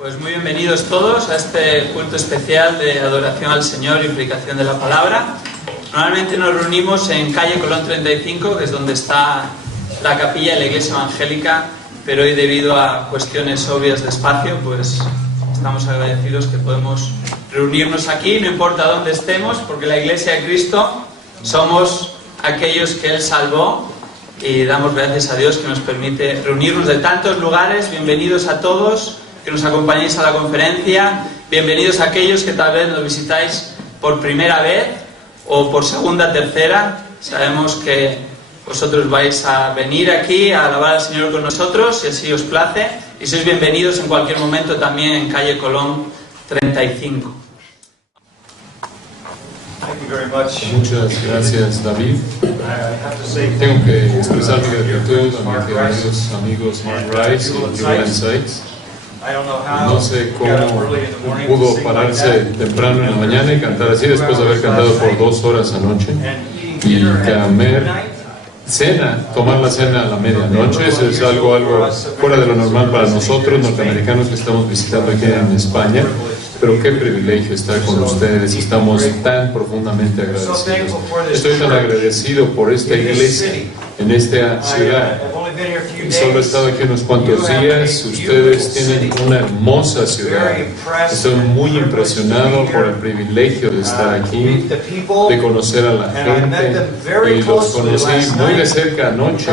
Pues muy bienvenidos todos a este culto especial de adoración al Señor y predicación de la palabra. Normalmente nos reunimos en calle Colón 35, que es donde está la capilla de la Iglesia Evangélica, pero hoy, debido a cuestiones obvias de espacio, pues estamos agradecidos que podemos reunirnos aquí, no importa dónde estemos, porque la Iglesia de Cristo somos aquellos que Él salvó, y damos gracias a Dios que nos permite reunirnos de tantos lugares. Bienvenidos a todos que nos acompañéis a la conferencia, bienvenidos a aquellos que tal vez nos visitáis por primera vez o por segunda, tercera. Sabemos que vosotros vais a venir aquí a alabar al Señor con nosotros, si así os place, y sois bienvenidos en cualquier momento también en calle Colón 35. Muchas gracias, David. Tengo que expresar mi gratitud a mis queridos amigos Mark Rice y Julian Sykes. No sé cómo pudo pararse temprano en la mañana y cantar así después de haber cantado por 2 horas anoche y comer tomar la cena a la medianoche. Eso es algo fuera de lo normal para nosotros norteamericanos que estamos visitando aquí en España. Pero qué privilegio estar con ustedes, estamos tan profundamente agradecidos. Estoy tan agradecido por esta iglesia en esta ciudad. Solo he estado aquí unos cuantos días, ustedes tienen una hermosa ciudad. Estoy muy impresionado por el privilegio de estar aquí, de conocer a la gente, y los conocí muy de cerca anoche,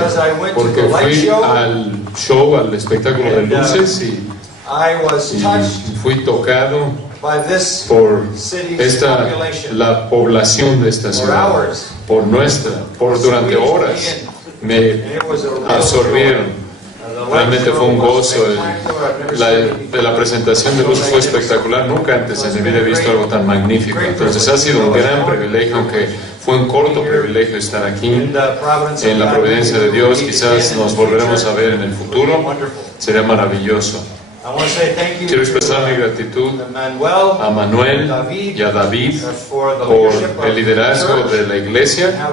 porque fui al show, al espectáculo de luces, y fui tocado por la población de esta ciudad, durante horas me absorbieron. Realmente fue un gozo. La presentación de luz fue espectacular. Nunca antes en mi vida he visto algo tan magnífico. Entonces ha sido un gran privilegio, aunque fue un corto privilegio estar aquí en la providencia de Dios. Quizás nos volveremos a ver en el futuro. Sería maravilloso. Quiero expresar mi gratitud a Manuel y a David por el liderazgo de la iglesia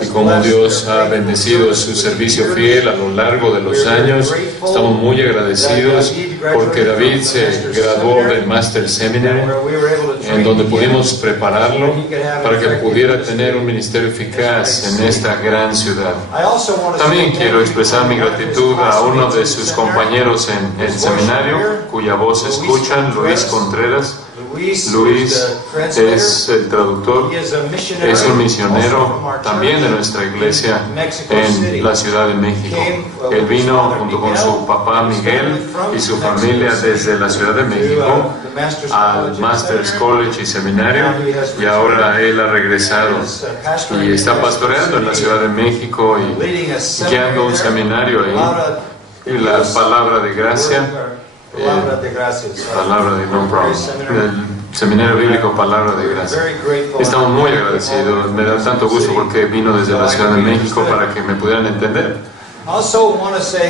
y cómo Dios ha bendecido su servicio fiel a lo largo de los años. Estamos muy agradecidos porque David se graduó del Master Seminary, en donde pudimos prepararlo para que pudiera tener un ministerio eficaz en esta gran ciudad. También quiero expresar mi gratitud a uno de sus compañeros en el seminario, cuya voz escuchan, Luis Contreras. Luis es el traductor, es un misionero también de nuestra iglesia en la Ciudad de México. Él vino junto con su papá Miguel y su familia desde la Ciudad de México al Masters College y Seminario, y ahora él ha regresado y está pastoreando en la Ciudad de México y guiando un seminario ahí, y la palabra de gracia. Palabra de no problem. El Seminario Bíblico Palabra de Gracia. Estamos muy agradecidos. Me da tanto gusto porque vino desde la Ciudad de México para que me pudieran entender.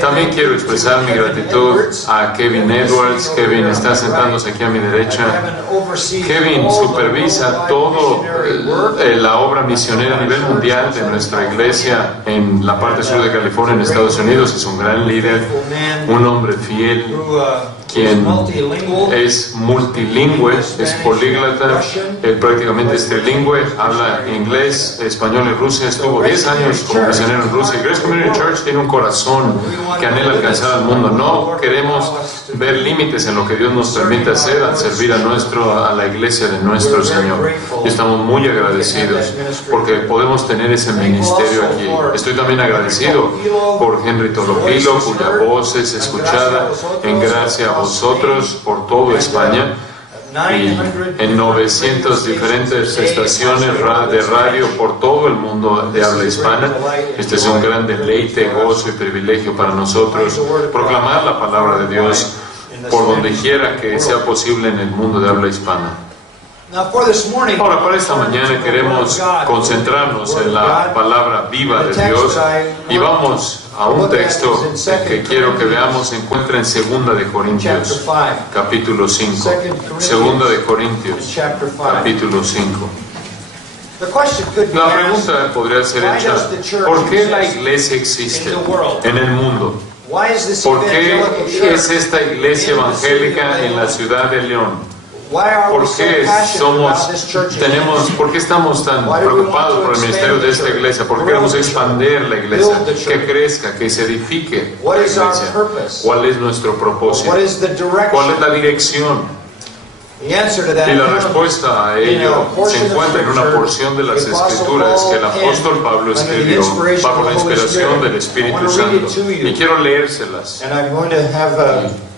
También quiero expresar mi gratitud a Kevin Edwards. Kevin está sentándose aquí a mi derecha. Kevin supervisa todo la obra misionera a nivel mundial de nuestra iglesia en la parte sur de California, en Estados Unidos. Es un gran líder, un hombre fiel, quien es multilingüe, es políglota, él prácticamente es trilingüe, habla inglés, español y ruso. Estuvo 10 años como misionero en Rusia. Grace Community Church tiene un corazón que anhela alcanzar al mundo. No queremos ver límites en lo que Dios nos permite hacer al servir a la iglesia de nuestro Señor. Y estamos muy agradecidos porque podemos tener ese ministerio aquí. Estoy también agradecido por Henry Tolopilo, cuya voz es escuchada en gracia a vosotros por toda España, y en 900 diferentes estaciones de radio por todo el mundo de habla hispana. Este es un gran deleite, gozo y privilegio para nosotros proclamar la palabra de Dios por donde quiera que sea posible en el mundo de habla hispana. Ahora, para esta mañana queremos concentrarnos en la palabra viva de Dios, y vamos a un texto que quiero que veamos. Se encuentra en 2 de Corintios, capítulo 5. 2 de Corintios, capítulo 5. La pregunta podría ser hecha: ¿por qué la iglesia existe en el mundo? ¿Por qué es esta iglesia evangélica en la ciudad de León? ¿Por qué estamos tan preocupados por el ministerio de esta iglesia? ¿Por qué queremos expandir la iglesia? Que crezca, que se edifique la iglesia. ¿Cuál es nuestro propósito? ¿Cuál es la dirección? Y la respuesta a ello se encuentra en una porción de las Escrituras que el apóstol Pablo escribió bajo la inspiración del Espíritu Santo. Y quiero leérselas.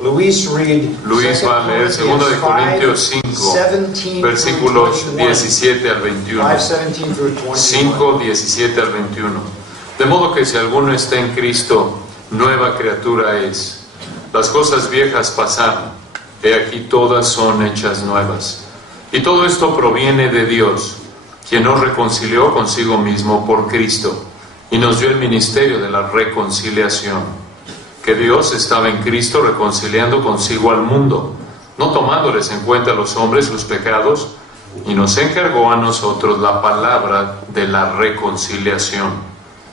Luis va a leer 2 Corintios 5, versículos 17 al 21. 5, 17 al 21. De modo que si alguno está en Cristo, nueva criatura es. Las cosas viejas pasaron. He aquí todas son hechas nuevas. Y todo esto proviene de Dios, quien nos reconcilió consigo mismo por Cristo, y nos dio el ministerio de la reconciliación. Que Dios estaba en Cristo reconciliando consigo al mundo, no tomándoles en cuenta a los hombres sus pecados, y nos encargó a nosotros la palabra de la reconciliación.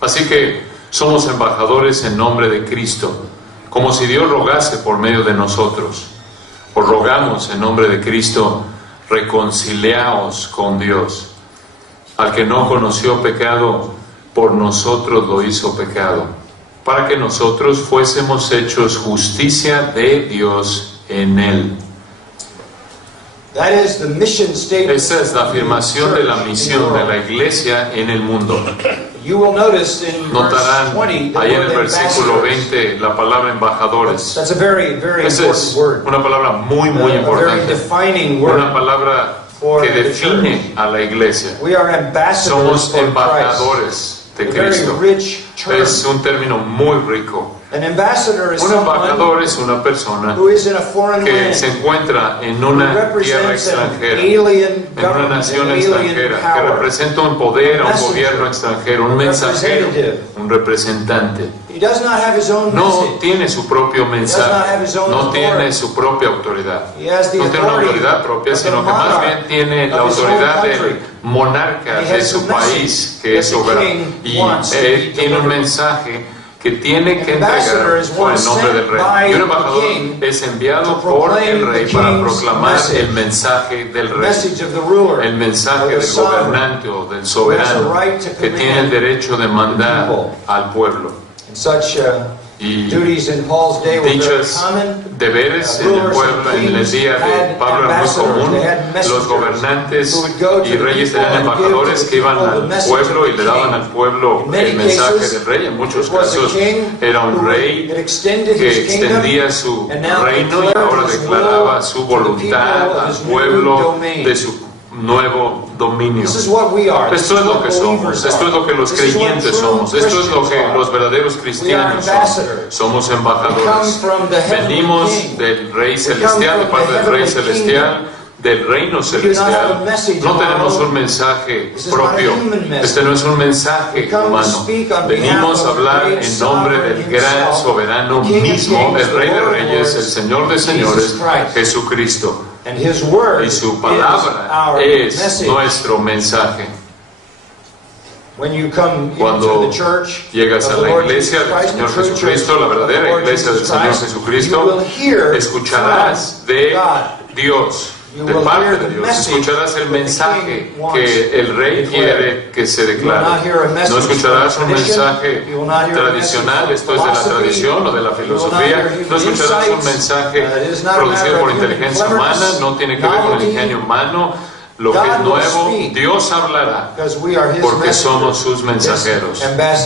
Así que somos embajadores en nombre de Cristo, como si Dios rogase por medio de nosotros. Os rogamos en nombre de Cristo, reconciliaos con Dios. Al que no conoció pecado, por nosotros lo hizo pecado, para que nosotros fuésemos hechos justicia de Dios en él. Esa es la afirmación de la misión de la iglesia en el mundo. Notarán ahí en el versículo 20 la palabra embajadores. Esa es una palabra muy importante, una palabra que define a la iglesia. Somos embajadores de Cristo. Es un término muy rico. Un embajador es una persona que se encuentra en una tierra extranjera, en una nación extranjera, que representa un poder, un gobierno extranjero, un mensajero, un representante. No tiene su propio mensaje, no tiene su propia autoridad. No tiene una autoridad propia, sino que más bien tiene la autoridad del monarca de su país, que es soberano. Y él tiene un mensaje que tiene que entregar por el nombre del rey. Y un embajador es enviado por el rey para proclamar el mensaje del rey, el mensaje del gobernante o del soberano, que tiene el derecho de mandar al pueblo. Y dichos deberes en el pueblo, en el día de Pablo era muy común. Los gobernantes y reyes tenían embajadores que iban al pueblo y le daban al pueblo el mensaje del rey. En muchos casos era un rey que extendía su reino y ahora declaraba su voluntad al pueblo de su nuevo dominio. Esto es lo que somos, esto es lo que los creyentes somos, esto es lo que los verdaderos cristianos somos. Somos embajadores. Venimos del Rey Celestial, de parte del Rey Celestial, del reino celestial. No tenemos un mensaje propio. Este no es un mensaje humano. Venimos a hablar en nombre del gran soberano mismo, el Rey de Reyes, el Señor de Señores, Jesucristo. Y su palabra es nuestro mensaje. Cuando llegas a la iglesia del Señor Jesucristo, la verdadera iglesia del Señor Jesucristo, escucharás de Dios, de parte de Dios, escucharás el mensaje que el Rey quiere que se declare. No escucharás un mensaje tradicional, esto es de la tradición o de la filosofía. No escucharás un mensaje producido por inteligencia humana, no tiene que ver con el ingenio humano. Lo que es nuevo, Dios hablará, porque somos sus mensajeros,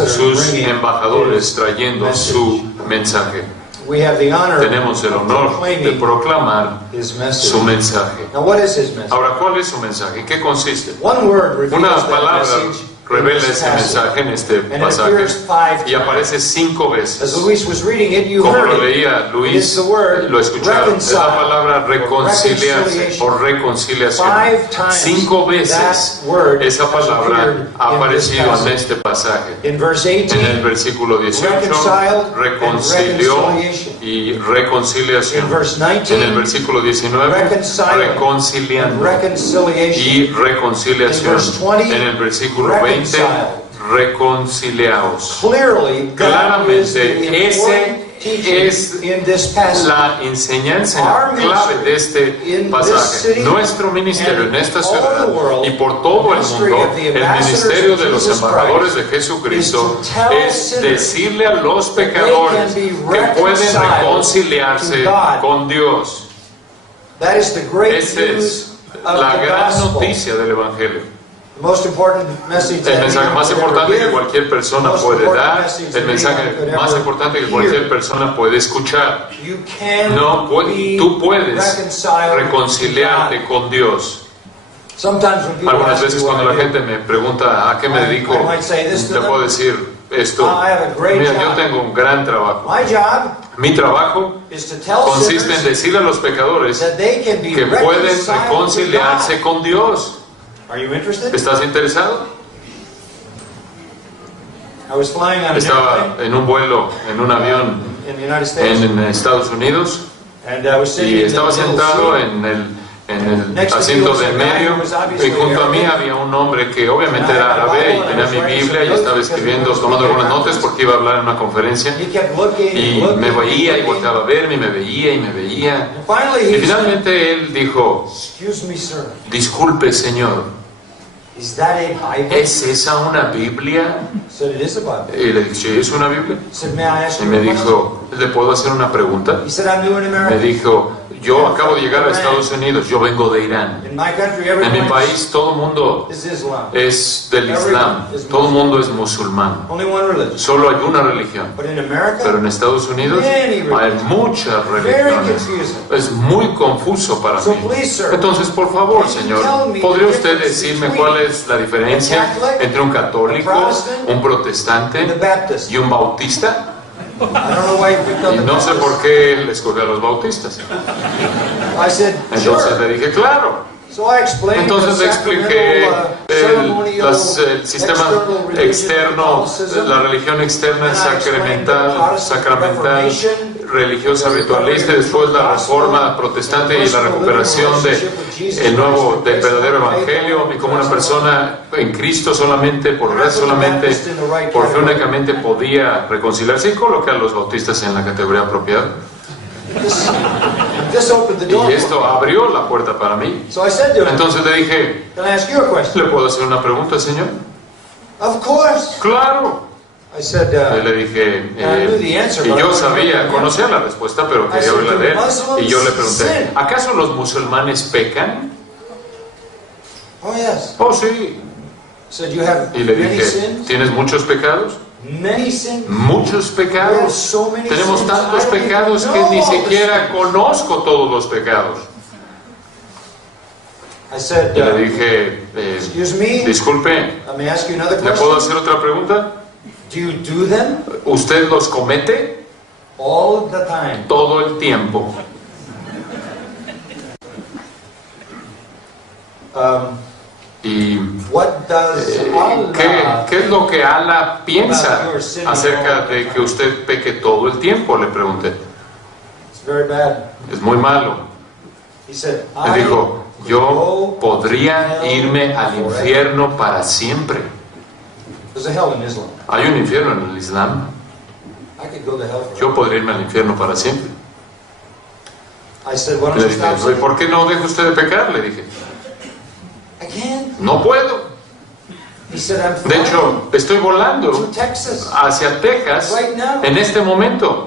sus embajadores trayendo su mensaje. Tenemos el honor de proclamar su mensaje. Ahora, ¿cuál es su mensaje? ¿Qué consiste? Una palabra revela ese mensaje en este pasaje y aparece 5 veces. Como lo leía Luis, lo escucharon. Es la palabra reconciliarse o reconciliación. 5 veces esa palabra ha aparecido en este pasaje. En el versículo 18, reconcilió y reconciliación. En el versículo 19, reconciliando y reconciliación. En el versículo 20, reconciliaos. Claramente, ese es la enseñanza clave de este pasaje. Nuestro ministerio en esta ciudad y por todo el mundo, el ministerio de los embajadores de Jesucristo, es decirle a los pecadores que pueden reconciliarse con Dios. Esa es la gran noticia del Evangelio. El mensaje más importante que cualquier persona puede dar, el mensaje más importante que cualquier persona puede escuchar. Tú puedes reconciliarte con Dios. Algunas veces cuando la gente me pregunta a qué me dedico, le puedo decir esto: mira, yo tengo un gran trabajo. Mi trabajo consiste en decirle a los pecadores que pueden reconciliarse con Dios. ¿Estás interesado? Estaba en un vuelo, en un avión en Estados Unidos, y estaba sentado en el asiento de medio, y junto a mí había un hombre que obviamente era árabe y tenía mi Biblia y estaba escribiendo, tomando algunas notas porque iba a hablar en una conferencia, y me veía y volteaba a verme y me veía y me veía, y finalmente él dijo: disculpe, señor, ¿es esa una Biblia? Y le dije: sí, es una Biblia. Y me dijo: ¿le puedo hacer una pregunta? Me dijo: yo acabo de llegar a Estados Unidos, yo vengo de Irán. En mi país todo el mundo es del Islam, todo el mundo es musulmán. Solo hay una religión. Pero en Estados Unidos hay muchas religiones. Es muy confuso para mí. Entonces, por favor, señor, ¿podría usted decirme cuál es la diferencia entre un católico, un protestante y un bautista? Y no sé por qué él escogió a los bautistas. Entonces le dije: claro. Entonces le expliqué el sistema externo, la religión externa sacramental, religiosa, ritualista, y después la reforma protestante y la recuperación del verdadero evangelio, y como una persona en Cristo solamente, por gracia solamente, por fe únicamente podía reconciliarse, y coloqué a los bautistas en la categoría apropiada. Y esto abrió la puerta para mí. Entonces le dije: ¿le puedo hacer una pregunta, señor? Claro. Y le dije, y yo conocía la respuesta, pero quería oírla de él. Y yo le pregunté: ¿acaso los musulmanes pecan? Oh, sí. Y le dije: ¿tienes muchos pecados? Muchos pecados. Tenemos tantos pecados que ni siquiera conozco todos los pecados. Y le dije: disculpe, ¿le puedo hacer otra pregunta? ¿Usted los comete? Todo el tiempo. ¿Y qué es lo que Allah piensa acerca de que usted peque todo el tiempo? Le pregunté. Es muy malo. Me dijo: yo podría irme al infierno para siempre. Hay un infierno en el Islam. Yo podría irme al infierno para siempre. Le dije: ¿por qué no deja usted de pecar? Le dije: no puedo. De hecho, estoy volando hacia Texas en este momento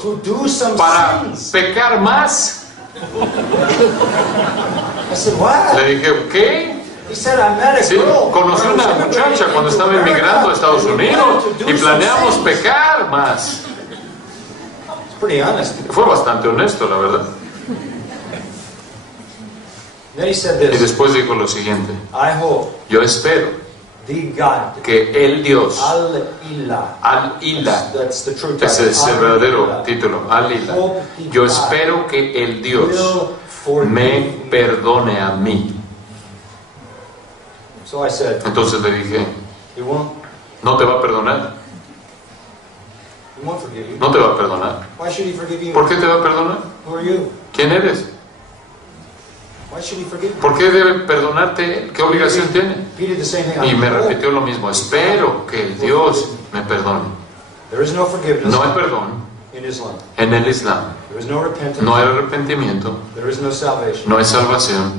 para pecar más. Le dije: ¿qué? Sí, conocí a una muchacha cuando estaba emigrando a Estados Unidos y planeamos pecar más. Fue bastante honesto, la verdad. Y después dijo lo siguiente: yo espero que el Dios, Al-Ilah, ese es el verdadero título, Al-Ilah, yo espero que el Dios me perdone a mí. Entonces le dije: no te va a perdonar. No te va a perdonar. ¿Por qué te va a perdonar? ¿Quién eres? ¿Por qué debe perdonarte? ¿Qué obligación tiene? Y me repitió lo mismo: espero que el Dios me perdone. No hay perdón en el Islam. No hay arrepentimiento, no hay salvación.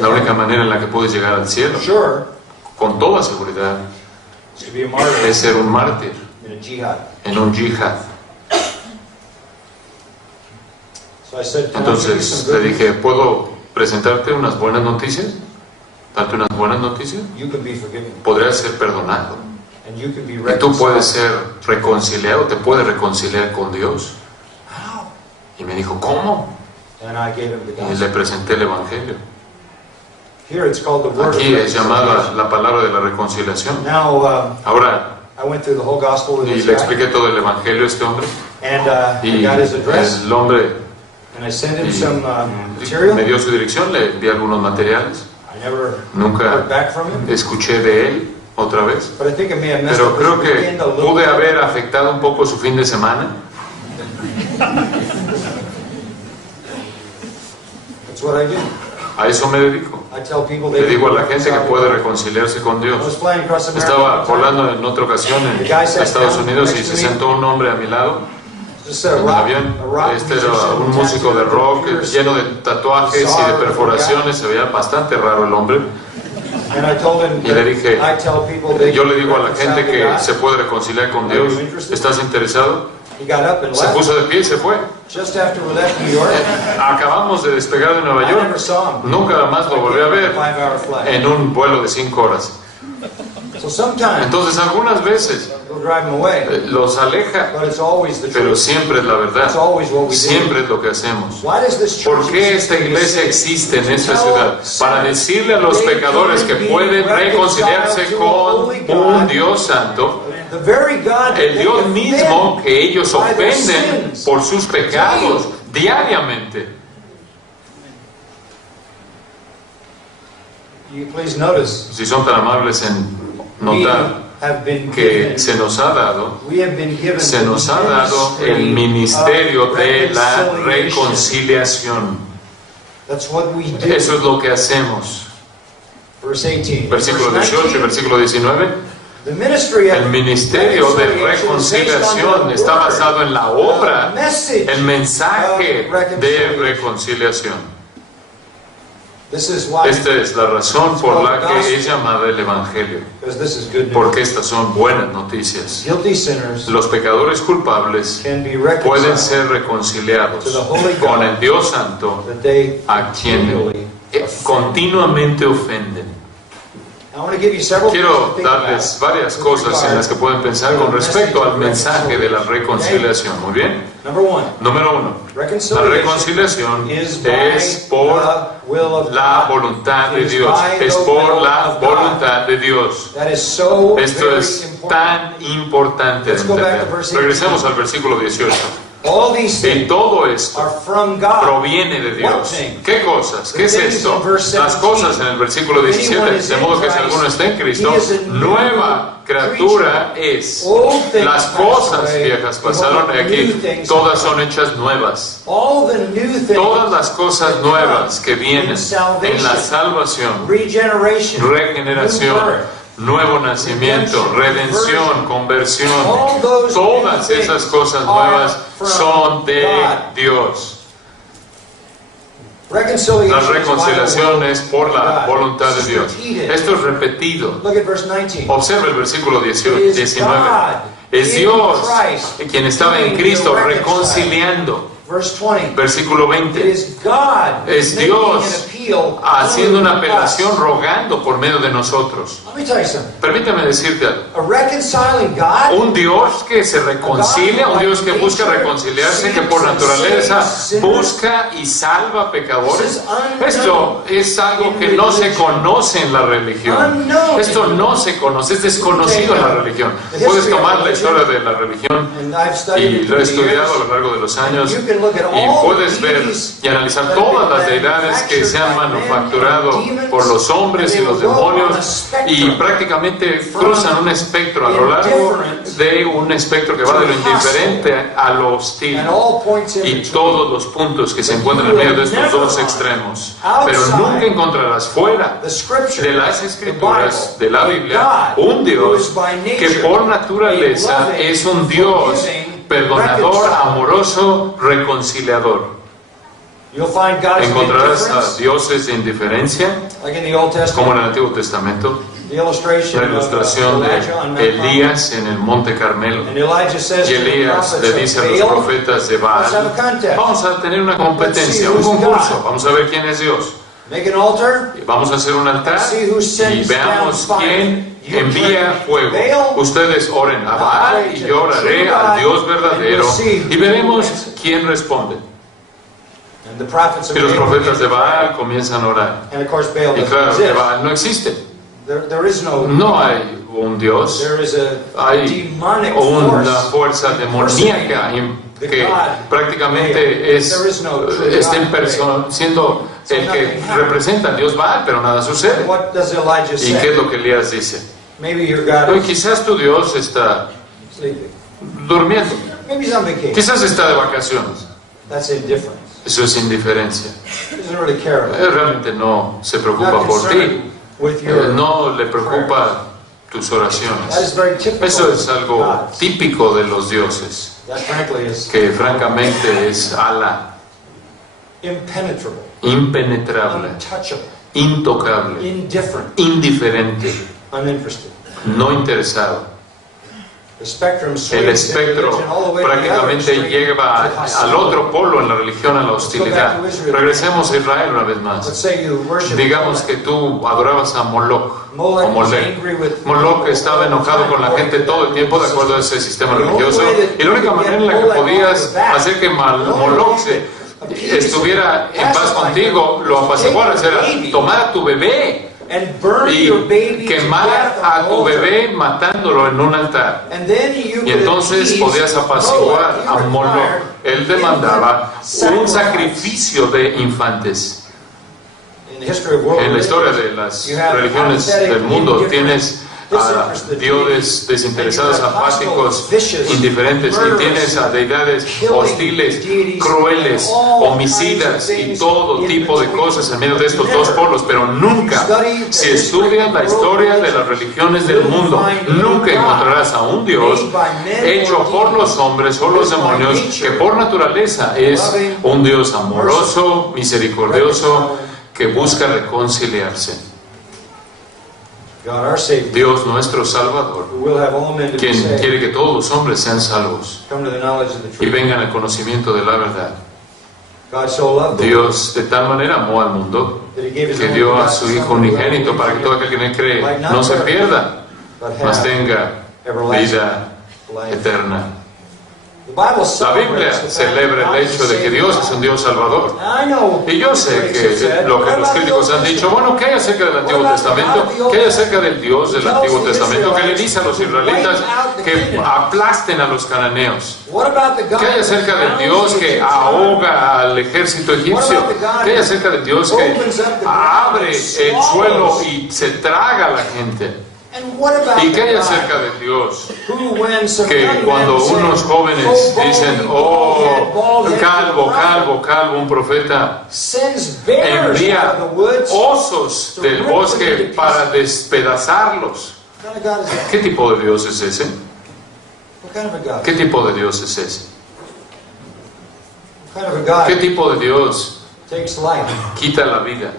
La única manera en la que puedes llegar al cielo, con toda seguridad, es ser un mártir en un yihad. Entonces le dije, ¿puedo presentarte unas buenas noticias? ¿Darte unas buenas noticias? Podrías ser perdonado. Y tú puedes ser reconciliado, te puedes reconciliar con Dios. Y me dijo, ¿cómo? Y le presenté el Evangelio. Aquí es llamada la palabra de la reconciliación. Ahora, y le expliqué todo el Evangelio a este hombre. Y el hombre me dio su dirección, le envié algunos materiales. Nunca escuché de él otra vez. Pero creo que pude haber afectado un poco su fin de semana. A eso me dedico. Le digo a la gente que puede reconciliarse con Dios. Estaba volando en otra ocasión en Estados Unidos y se sentó un hombre a mi lado en el avión. Este era un músico de rock lleno de tatuajes y de perforaciones. Se veía bastante raro el hombre. Y le dije, yo le digo a la gente que se puede reconciliar con Dios. ¿Estás interesado? Se puso de pie y se fue. Acabamos de despegar de Nueva York. Nunca más lo volví a ver en un vuelo de 5 horas. Entonces algunas veces los aleja, pero siempre es la verdad, siempre es lo que hacemos. ¿Por qué esta iglesia existe en esta ciudad? Para decirle a los pecadores que pueden reconciliarse con un Dios santo, el Dios mismo que ellos ofenden por sus pecados diariamente. Si son tan amables en notar que se nos ha dado el ministerio de la reconciliación. Eso es lo que hacemos. Versículo 18 y versículo 19. El ministerio de reconciliación está basado en la obra, el mensaje de reconciliación. Esta es la razón por la que es llamada el Evangelio, porque estas son buenas noticias. Los pecadores culpables pueden ser reconciliados con el Dios Santo a quien continuamente ofenden. Quiero darles varias cosas en las que pueden pensar con respecto al mensaje de la reconciliación. Muy bien. Número 1. La reconciliación es por la voluntad de Dios. Es por la voluntad de Dios. Esto es tan importante de entender. Regresemos al versículo 18. Y todo esto proviene de Dios. ¿Qué cosas? ¿Qué es esto? Las cosas en el versículo 17. De modo que si alguno está en Cristo, nueva criatura es. Las cosas viejas pasaron y aquí todas son hechas nuevas. Todas las cosas nuevas que vienen en la salvación, regeneración, nuevo nacimiento, redención, conversión, todas esas cosas nuevas son de Dios. La reconciliación es por la voluntad de Dios. Esto es repetido. Observa el versículo 19. Es Dios quien estaba en Cristo reconciliando. Versículo 20. Es Dios haciendo una apelación, rogando por medio de nosotros. Permítame decirte algo. Un Dios que se reconcilia, un Dios que busca reconciliarse, que por naturaleza busca y salva pecadores. Esto es algo que no se conoce en la religión. Esto no se conoce, es desconocido en la religión. Puedes tomar la historia de la religión y lo he estudiado a lo largo de los años y puedes ver y analizar todas las deidades que se han manufacturado por los hombres y los demonios y prácticamente cruzan un espectro a lo largo de un espectro que va de lo indiferente a lo hostil y todos los puntos que se encuentran en medio de estos dos extremos. Pero nunca encontrarás fuera de las escrituras de la Biblia un Dios que por naturaleza es un Dios perdonador, amoroso, reconciliador. Encontrarás a dioses de indiferencia, como en el Antiguo Testamento, la ilustración de Elías en el Monte Carmelo. Y Elías le dice a los profetas de Baal: vamos a tener una competencia, un concurso, vamos a ver quién es Dios. Vamos a hacer un altar y veamos quién envía fuego. Ustedes oren a Baal y yo oraré al Dios verdadero y veremos quién responde. Y los profetas de Baal comienzan a orar. Y claro que Baal no existe. No hay un Dios. Hay una fuerza demoníaca que prácticamente está siendo el que representa a Dios Baal, pero nada sucede. ¿Y qué es lo que Elías dice? Quizás tu Dios está durmiendo. Quizás está de vacaciones. Eso es indiferencia. Realmente no se preocupa por ti. No le preocupa tus oraciones. Eso es algo típico de los dioses, que francamente es ala, impenetrable, intocable, indiferente, no interesado. El espectro prácticamente lleva al otro polo en la religión, a la hostilidad. Regresemos a Israel una vez más. Digamos que tú adorabas a Moloch o Molech. Moloch estaba enojado con la gente todo el tiempo de acuerdo a ese sistema religioso, y la única manera en la que podías hacer que Moloch estuviera en paz contigo, lo apaciguaras, era tomar a tu bebé y quemar a tu bebé matándolo en un altar. Y entonces podías apaciguar a Moloch. Él demandaba un sacrificio de infantes. En la historia de las religiones del mundo tienes a dioses desinteresados, apáticos, indiferentes, y tienes a deidades hostiles, crueles, homicidas y todo tipo de cosas en medio de estos dos polos. Pero nunca, si estudias la historia de las religiones del mundo, nunca encontrarás a un Dios hecho por los hombres o los demonios que por naturaleza es un Dios amoroso, misericordioso, que busca reconciliarse. Dios nuestro Salvador, quien quiere que todos los hombres sean salvos y vengan al conocimiento de la verdad. Dios de tal manera amó al mundo que dio a su Hijo unigénito para que todo aquel que en él cree no se pierda, mas tenga vida eterna. La Biblia celebra el hecho de que Dios es un Dios salvador. Y yo sé que lo que los críticos han dicho, bueno, ¿qué hay acerca del Antiguo Testamento? ¿Qué hay acerca del Dios del Antiguo Testamento que le dice a los israelitas que aplasten a los cananeos? ¿Qué hay acerca del Dios que ahoga al ejército egipcio? ¿Qué hay acerca del Dios que abre el suelo y se traga a la gente? ¿Y qué hay acerca de Dios? Que cuando unos jóvenes dicen, oh, calvo, un profeta envía osos del bosque para despedazarlos. ¿Qué tipo de Dios es ese? ¿Qué tipo de Dios es ese? ¿Qué tipo de Dios quita la vida?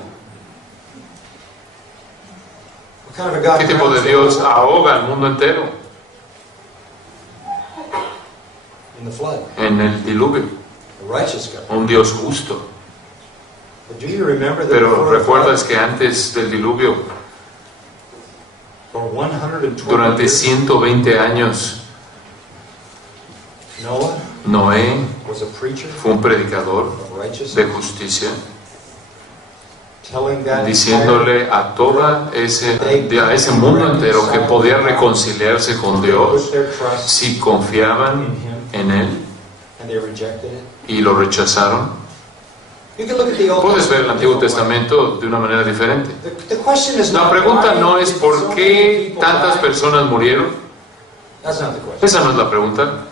¿Qué tipo de Dios ahoga al mundo entero? En el diluvio. Un Dios justo. Pero ¿recuerdas que antes del diluvio, durante 120 años, Noé fue un predicador de justicia, diciéndole a ese mundo entero que podía reconciliarse con Dios si confiaban en Él, y lo rechazaron? Puedes ver el Antiguo Testamento de una manera diferente. La pregunta no es ¿por qué tantas personas murieron? Esa no es la pregunta.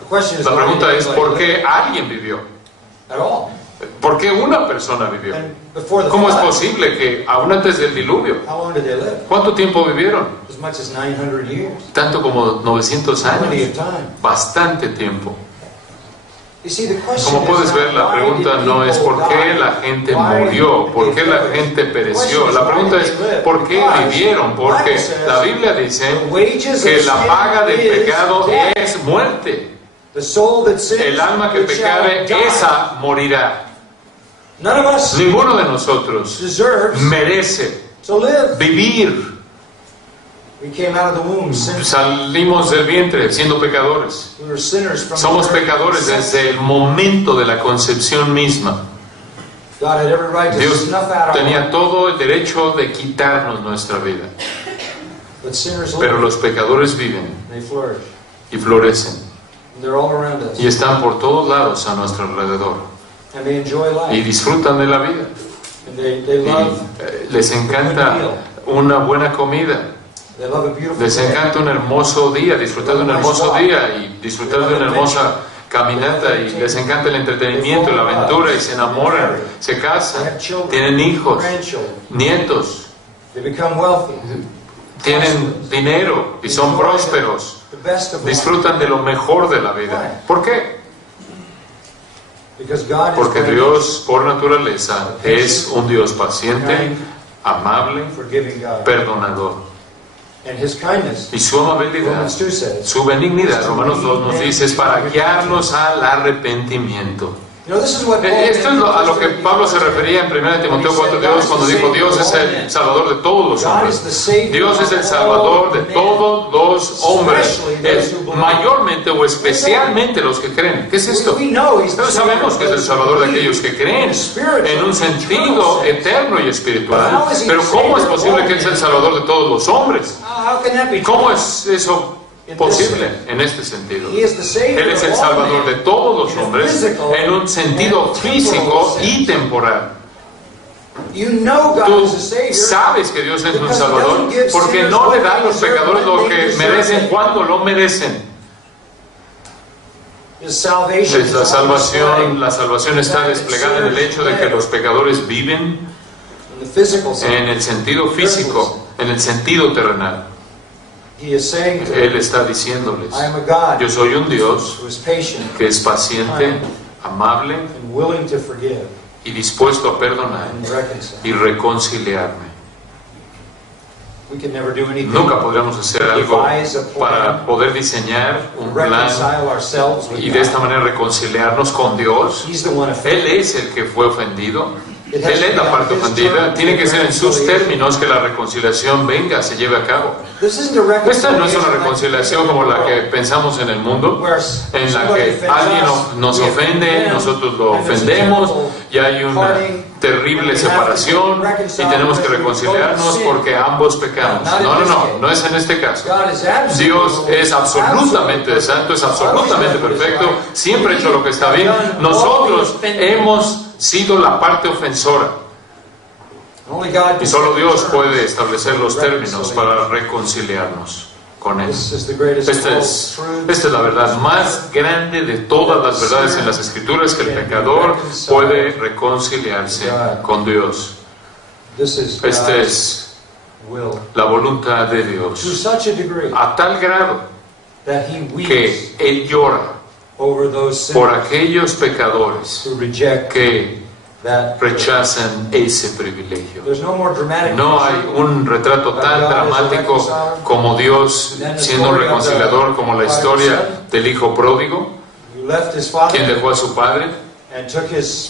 La pregunta es ¿por qué alguien vivió? ¿Por qué una persona vivió? ¿Cómo es posible que aún antes del diluvio? ¿Cuánto tiempo vivieron? Tanto como 900 años. Bastante tiempo. Como puedes ver, la pregunta no es ¿por qué la gente murió? ¿Por qué la gente pereció? La pregunta es ¿por qué vivieron? Porque la Biblia dice que la paga del pecado es muerte. El alma que pecare, esa morirá. Ninguno de nosotros merece vivir. Salimos del vientre siendo pecadores. Somos pecadores desde el momento de la concepción misma. Dios tenía todo el derecho de quitarnos nuestra vida. Pero los pecadores viven y florecen. Y están por todos lados a nuestro alrededor. Y disfrutan de la vida. Y les encanta una buena comida. Les encanta un hermoso día, disfrutar de un hermoso día y disfrutar de una hermosa caminata, y les encanta el entretenimiento y la aventura, y se enamoran, se casan, tienen hijos, nietos, tienen dinero y son prósperos, disfrutan de lo mejor de la vida. ¿Por qué? Porque Dios por naturaleza es un Dios paciente, amable, perdonador. Y su amabilidad, su benignidad, Romanos 2 nos dice, es para guiarnos al arrepentimiento. Esto es a lo que Pablo se refería en 1 Timoteo 4:2 cuando dijo Dios es el Salvador de todos los hombres. Dios es el Salvador de todos los hombres, mayormente o especialmente los que creen. ¿Qué es esto? Nosotros sabemos que es el Salvador de aquellos que creen en un sentido eterno y espiritual. Pero ¿cómo es posible que Él sea el Salvador de todos los hombres? ¿Cómo es eso posible en este sentido? Él es el Salvador de todos los hombres en un sentido físico y temporal. Tú sabes que Dios es un Salvador porque no le da a los pecadores lo que merecen cuando lo merecen. La salvación está desplegada en el hecho de que los pecadores viven en el sentido físico, en el sentido terrenal. Él está diciéndoles, yo soy un Dios que es paciente, amable y dispuesto a perdonar y reconciliarme. Nunca podríamos hacer algo para poder diseñar un plan y de esta manera reconciliarnos con Dios. Él es el que fue ofendido. Él es la parte ofendida. Tiene que ser en sus términos que la reconciliación venga, se lleve a cabo. Esta no es una reconciliación como la que pensamos en el mundo, en la que alguien nos ofende, nosotros lo ofendemos y hay una terrible separación y tenemos que reconciliarnos porque ambos pecamos. No es en este caso. Dios es absolutamente santo, es absolutamente perfecto, siempre ha hecho lo que está bien. Nosotros hemos sido la parte ofensora. Y solo Dios puede establecer los términos para reconciliarnos con Él. Esta es la verdad más grande de todas las verdades en las Escrituras, que el pecador puede reconciliarse con Dios. Esta es la voluntad de Dios, a tal grado que Él llora por aquellos pecadores que rechazan ese privilegio. No hay un retrato tan dramático como Dios siendo un reconciliador, como la historia del hijo pródigo, quien dejó a su padre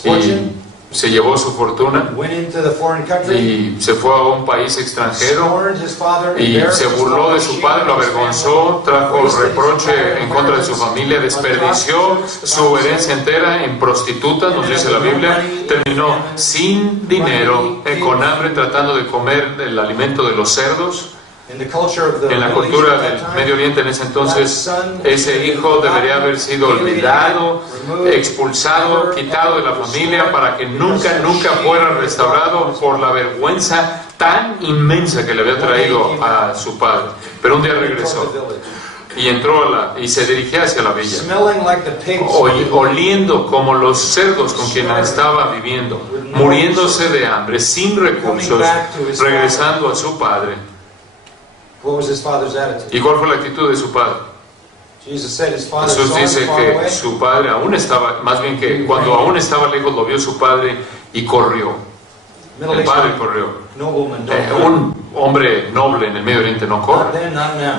y se llevó su fortuna y se fue a un país extranjero y se burló de su padre, lo avergonzó, trajo reproche en contra de su familia, desperdició su herencia entera en prostitutas, nos dice la Biblia, terminó sin dinero, con hambre, tratando de comer el alimento de los cerdos. En la cultura del Medio Oriente en ese entonces, ese hijo debería haber sido olvidado, expulsado, quitado de la familia para que nunca fuera restaurado por la vergüenza tan inmensa que le había traído a su padre. Pero un día regresó y entró y se dirigía hacia la villa, oliendo como los cerdos con quienes estaba viviendo, muriéndose de hambre, sin recursos, regresando a su padre. ¿Y cuál fue la actitud de su padre? Jesús dice que su padre aún estaba, más bien que cuando aún estaba lejos lo vio su padre y corrió. El padre corrió. Un hombre noble en el Medio Oriente no corre.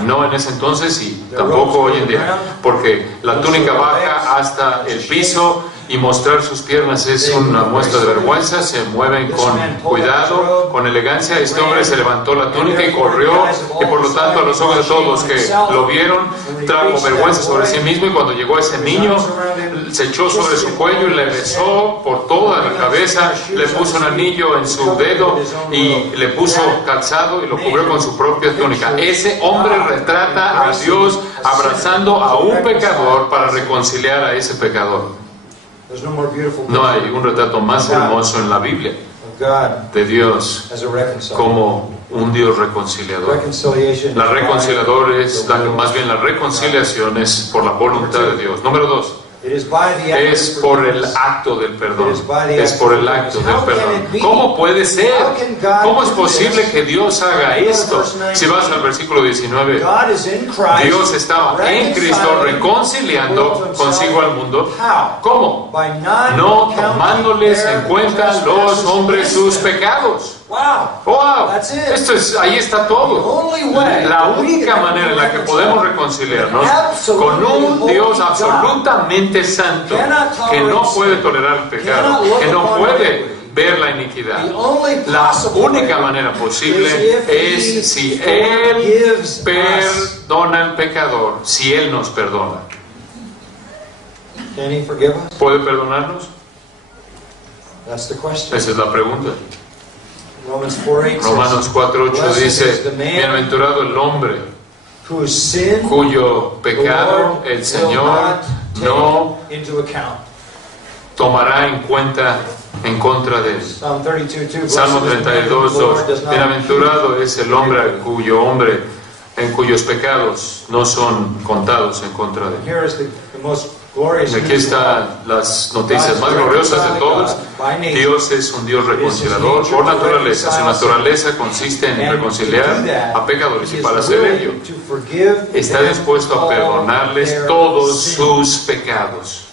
No en ese entonces y tampoco hoy en día. Porque la túnica baja hasta el piso y mostrar sus piernas es una muestra de vergüenza. Se mueven con cuidado, con elegancia. Este hombre se levantó la túnica y corrió, y por lo tanto a los ojos de todos los que lo vieron trajo vergüenza sobre sí mismo. Y cuando llegó ese niño, se echó sobre su cuello y le besó por toda la cabeza, le puso un anillo en su dedo y le puso calzado y lo cubrió con su propia túnica. Ese hombre retrata a Dios abrazando a un pecador para reconciliar a ese pecador. No hay un retrato más hermoso en la Biblia de Dios como un Dios reconciliador. La reconciliación es por la voluntad de Dios. Número 2. Es por el acto del perdón. Es por el acto del perdón. ¿Cómo puede ser? ¿Cómo es posible que Dios haga esto? Si vas al versículo 19, Dios estaba en Cristo reconciliando consigo al mundo. ¿Cómo? No tomándoles en cuenta los hombres sus pecados. ¡Wow! Ahí está todo. La única manera en la que podemos reconciliarnos con un Dios absolutamente santo, que no puede tolerar el pecado, que no puede ver la iniquidad. La única manera posible es si Él perdona al pecador, si Él nos perdona. ¿Puede perdonarnos? Esa es la pregunta. Romanos 4:8 dice: bienaventurado el hombre cuyo pecado el Señor no tomará en cuenta en contra de él. Salmo 32:2. Bienaventurado es el hombre en cuyos pecados no son contados en contra de él. Y aquí están las noticias más gloriosas de todos. Dios es un Dios reconciliador por naturaleza. Su naturaleza consiste en reconciliar a pecadores, y para hacer ello está dispuesto a perdonarles todos sus pecados.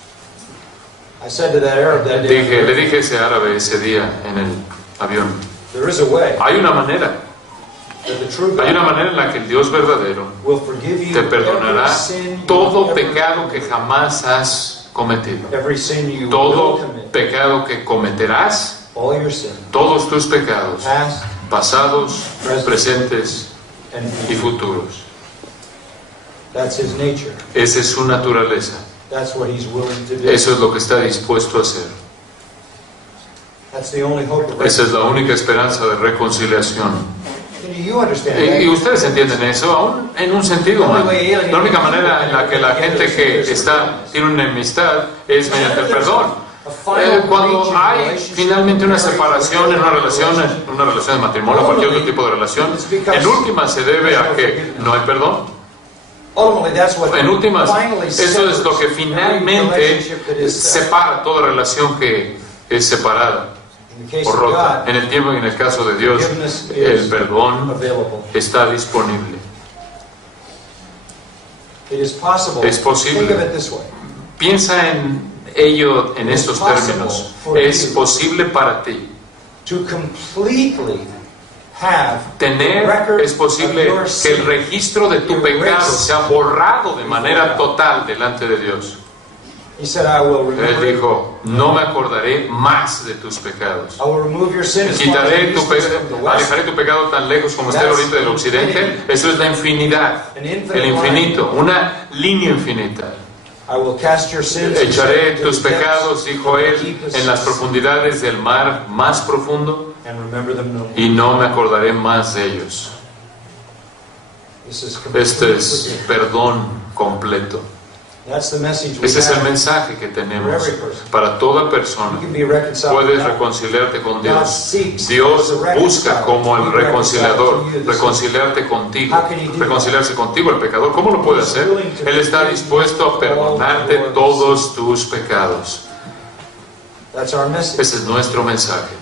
Le dije a ese árabe ese día en el avión: hay una manera. Hay una manera en la que el Dios verdadero te perdonará todo pecado que jamás has cometido. Todo pecado que cometerás, todos tus pecados, pasados, presentes y futuros. Esa es su naturaleza. Eso es lo que está dispuesto a hacer. Esa es la única esperanza de reconciliación. Y ustedes entienden eso, aún en un sentido humano. La única manera en la que la gente que tiene una enemistad es mediante el perdón. Cuando hay finalmente una separación en una relación de matrimonio o cualquier otro tipo de relación, en última se debe a que no hay perdón. En últimas, eso es lo que finalmente separa toda relación que es separada o rota. En el tiempo y en el caso de Dios, el perdón está disponible. Es posible. Piensa en ello en estos términos. Es posible para ti es posible que el registro de tu pecado sea borrado de manera total delante de Dios. Él dijo: no me acordaré más de tus pecados. Alejaré tu pecado tan lejos como esté el oriente del occidente. Eso es la infinidad, el infinito, una línea infinita. Echaré tus pecados, dijo él, en las profundidades del mar más profundo, y no me acordaré más de ellos. Este es perdón completo. Ese es el mensaje que tenemos para toda persona. Puedes reconciliarte con Dios. Dios busca como el reconciliador reconciliarte contigo, reconciliarse contigo, el pecador. ¿Cómo lo puede hacer? Él está dispuesto a perdonarte todos tus pecados. Ese es nuestro mensaje.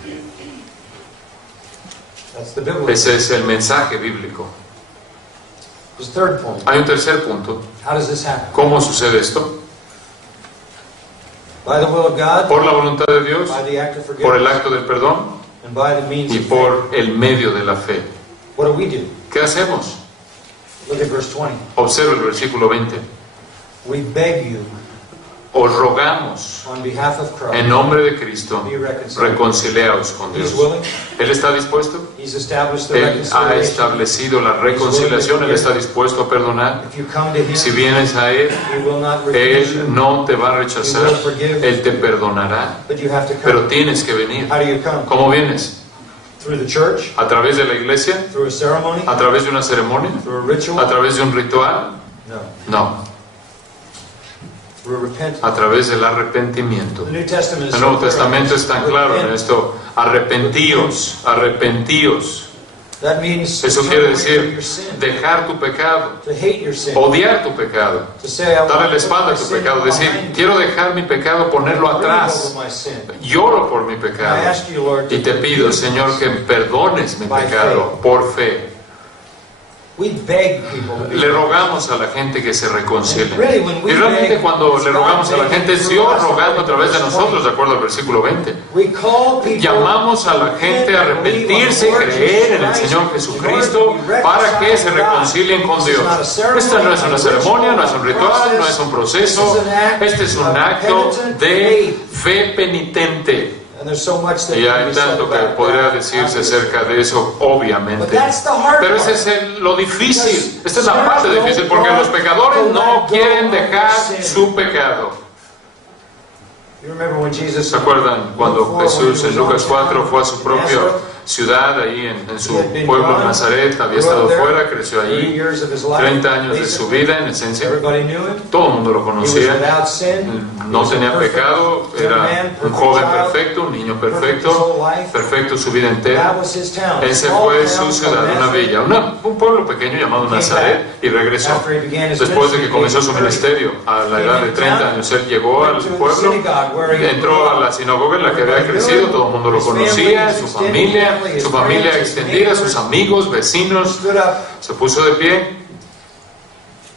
Ese es el mensaje bíblico. Hay un tercer punto. ¿Cómo sucede esto? Por la voluntad de Dios, por el acto del perdón y por el medio de la fe. ¿Qué hacemos? Observa el versículo 20. Os rogamos en nombre de Cristo, reconciliaos con Dios. ¿Él está dispuesto? Él ha establecido la reconciliación, Él está dispuesto a perdonar. Si vienes a Él, Él no te va a rechazar, Él te perdonará, pero tienes que venir. ¿Cómo vienes? ¿A través de la iglesia? ¿A través de una ceremonia? ¿A través de un ritual? No. A través del arrepentimiento. El Nuevo Testamento es tan claro en esto. Arrepentíos, arrepentíos. Eso quiere decir dejar tu pecado, odiar tu pecado, darle la espalda a tu pecado, decir, quiero dejar mi pecado, ponerlo atrás. Lloro por mi pecado y te pido, Señor, que perdones mi pecado por fe. Le rogamos a la gente que se reconcilie. Y realmente cuando le rogamos a la gente es Dios rogando a través de nosotros, de acuerdo al versículo 20. Llamamos a la gente a arrepentirse y creer en el Señor Jesucristo para que se reconcilien con Dios. Esta no es una ceremonia, no es un ritual, no es un proceso. Este es un acto de fe penitente. Y hay tanto que podría decirse acerca de eso, obviamente. Pero ese es lo difícil. Esta es la parte difícil, porque los pecadores no quieren dejar su pecado. ¿Se acuerdan cuando Jesús en Lucas 4 fue a su propia ciudad, ahí en su pueblo Nazaret? Había estado fuera, creció allí, 30 años de su vida en esencia. Todo el mundo lo conocía. No tenía pecado, era un joven perfecto, un niño perfecto, perfecto su vida entera. Ese fue su ciudad, una villa, un pueblo pequeño llamado Nazaret, y regresó. Después de que comenzó su ministerio, a la edad de 30 años, él llegó al pueblo, entró a la sinagoga en la que había crecido, todo el mundo lo conocía, su familia extendida, sus amigos, vecinos. Se puso de pie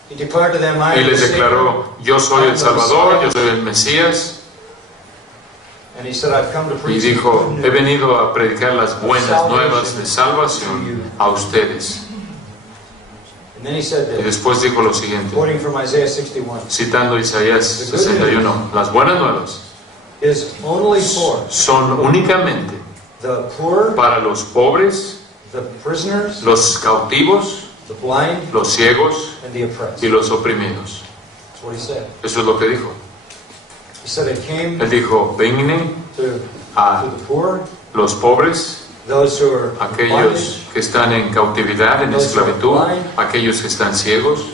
y les declaró, yo soy el Salvador, yo soy el Mesías. Y dijo, he venido a predicar las buenas nuevas de salvación a ustedes. Y después dijo lo siguiente, citando Isaías 61, las buenas nuevas son únicamente para los pobres, los cautivos, los ciegos y los oprimidos. Eso es lo que dijo. Él dijo, vengan a los pobres, aquellos que están en cautividad, en esclavitud, aquellos que están ciegos,